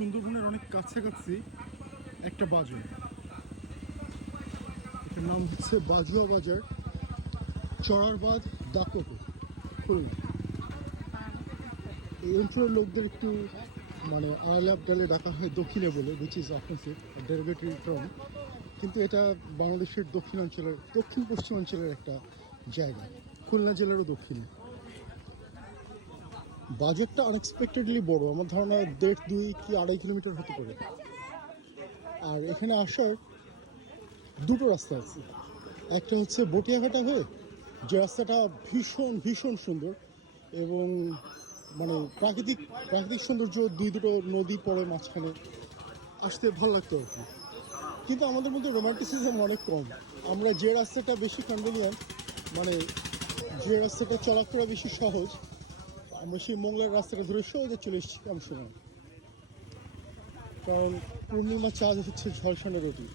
সুন্দরবনের অনেক কাছাকাছি একটা বাজার, এটার নাম হচ্ছে বাজুয়া বাজার, চড়ারবাদ, দাকোটো, খুলনা। এই অঞ্চলের লোকদের একটু মানে আলাপ ডালে ডাকা হয় দক্ষিণে বলে, which is offensive, derivative term, কিন্তু এটা বাংলাদেশের দক্ষিণ পশ্চিমাঞ্চলের একটা জায়গা, খুলনা জেলারও দক্ষিণে। বাজেটটা আনএক্সপেক্টেডলি বড়, আমার ধারণা 1.5, 2 কি 2.5 কিলোমিটার হতে পারে। আর এখানে আসার দুটো রাস্তা আছে, একটা হচ্ছে বটিয়াঘাটা হয়ে, যে রাস্তাটা ভীষণ ভীষণ সুন্দর এবং মানে প্রাকৃতিক সৌন্দর্য, দুটো নদী পড়ে মাঝখানে, আসতে ভালো লাগতো আর কি। কিন্তু আমাদের মধ্যে রোমান্টিসিজম অনেক কম। আমরা যে রাস্তাটা বেশি কনভিনিয়েন্ট, মানে যে রাস্তাটা চলাফেরা বেশি সহজ, আমরা সেই মোংলার রাস্তাটা ধরে সহজে চলে এসেছি কম সময়। কারণ পূর্ণিমা চাঁদ হচ্ছে ঝলসানো রুটি,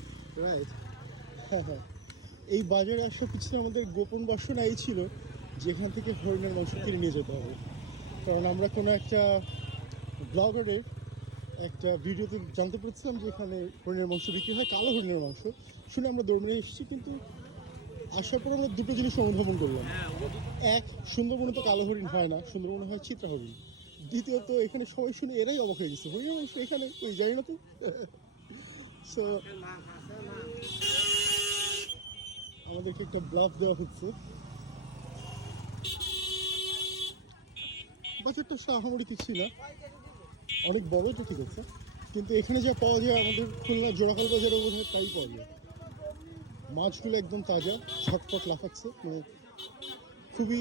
রাইট? হ্যাঁ হ্যাঁ, এই বাজারে আসার পিছনে আমাদের গোপন বাসনা এই ছিল যেখান থেকে হরিণের মাংস কিনে নিয়ে যেতে হবে। কারণ আমরা কোনো একটা ব্লগারের একটা ভিডিওতে জানতে পেরেছিলাম যে এখানে হরিণের মাংস বিক্রি হয়, কালো হরিণের মাংস, শুনে আমরা দৌড়ে এসেছি। কিন্তু আসার পর আমরা দুটো জিনিস অনুধাবন করলাম। এক, সুন্দরবনে তো কালো হরিণ হয় না, সুন্দরবনে হয় চিত্রা হরিণ। দ্বিতীয়ত, এখানে সবাই শুনে এরাই অবাক হয়ে গেছে, হরিণের মাংস এখানে ওই জানি না তো। সো আমাদেরকে একটা ব্লাফ দেওয়া হচ্ছে। বাজারটা আহামরি কিছুই না, অনেক বড় তো, ঠিক আছে, কিন্তু এখানে যা পাওয়া যায় আমাদের খুলনা জোড়াখাল বাজারে বোধহয় তাই পাওয়া যায়। মাছগুলো একদম তাজা, ছটফট লাফাচ্ছে, মানে খুবই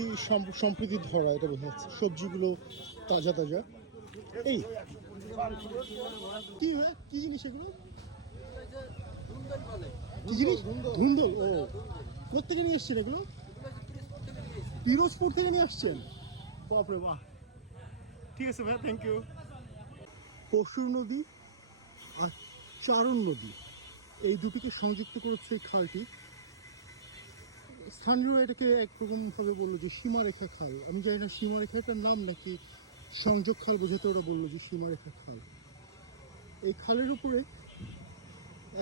সম্প্রীতি ধরা, এটা বোঝা যাচ্ছে। সবজিগুলো তাজা তাজা। এই কি হয়, কি জিনিস এগুলো, কি জিনিস? ধুন্দল। ও, কোথেকে নিয়ে এসছেন এগুলো? পিরোজপুর থেকে নিয়ে আসছেন? বাপরে বাহ, ঠিক আছে ভাই, থ্যাংক ইউ। পশুর নদী আর চারণ নদী, এই দুটিকে সংযুক্ত করেছে এই খালটি। স্থানীয়রা এটাকে একরকমভাবে বললো যে সীমারেখা খাল। আমি জানি না সীমারেখাটার নাম নাকি সংযোগ খাল বোঝাতে ওরা বললো যে সীমারেখা খাল। এই খালের উপরে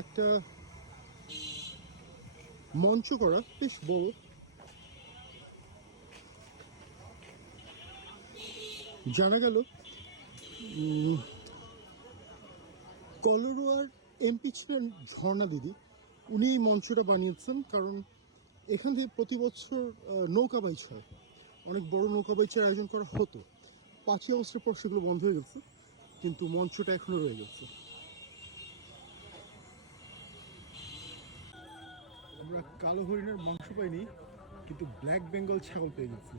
একটা মঞ্চ করা, বেশ বড়। জানা গেল কলরোয়ার এমপি ছিলেন ঝর্ণা দিদি, উনি এই মঞ্চটা বানিয়েছেন। কারণ এখান থেকে প্রতি বছর নৌকা বাইচ হয়, অনেক বড় নৌকা বাইচের আয়োজন করা হতো। 5ই আগস্টের পর সেগুলো বন্ধ হয়ে গেছে, কিন্তু মঞ্চটা এখনো রয়ে গেছে। আমরা কালো হরিণের মাংস পাইনি, কিন্তু ব্ল্যাক বেঙ্গল ছাগল পেয়ে গেছি।